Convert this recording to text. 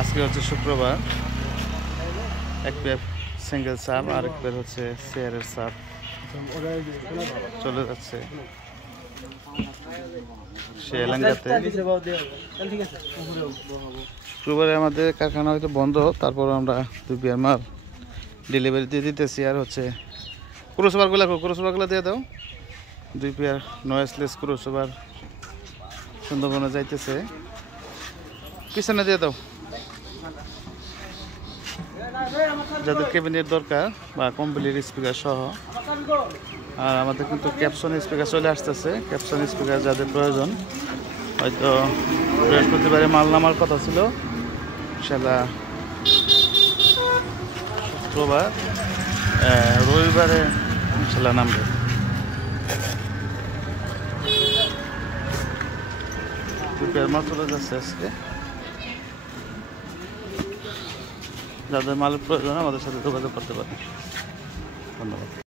আজকে হচ্ছে শুক্রবার, এক পেয়ার সিঙ্গেল সাপ আর এক পেয়ার হচ্ছে চেয়ারের সাপ চলে যাচ্ছে এলাকাতে। শুক্রবারে আমাদের কারখানা হয়তো বন্ধ, তারপর আমরা 2 পেয়ার মাল ডেলিভারি দিয়ে দিতেছি। আর হচ্ছে ক্রসওভারগুলো দিয়ে দাও, 2 পেয়ার নয়েসলেস ক্রসওভার সুন্দরবনে যাইতেছে, পিছনে দিয়ে দাও। যাদের ক্যাবিনেট দরকার বা কমপ্লিট স্পিকার সহ, আর আমাদের কিন্তু ক্যাপসন স্পিকার চলে আসতেছে। ক্যাপসন স্পিকার যাদের প্রয়োজন, হয়তো বৃহস্পতিবারে মাল নামার কথা ছিল, সেটা শুক্রবার রবিবারে ইনশাল্লাহ নামবে। মাল চলে যাচ্ছে আজকে। যাদের মালের প্রয়োজন আমাদের সাথে যোগাযোগ করতে পারে। ধন্যবাদ।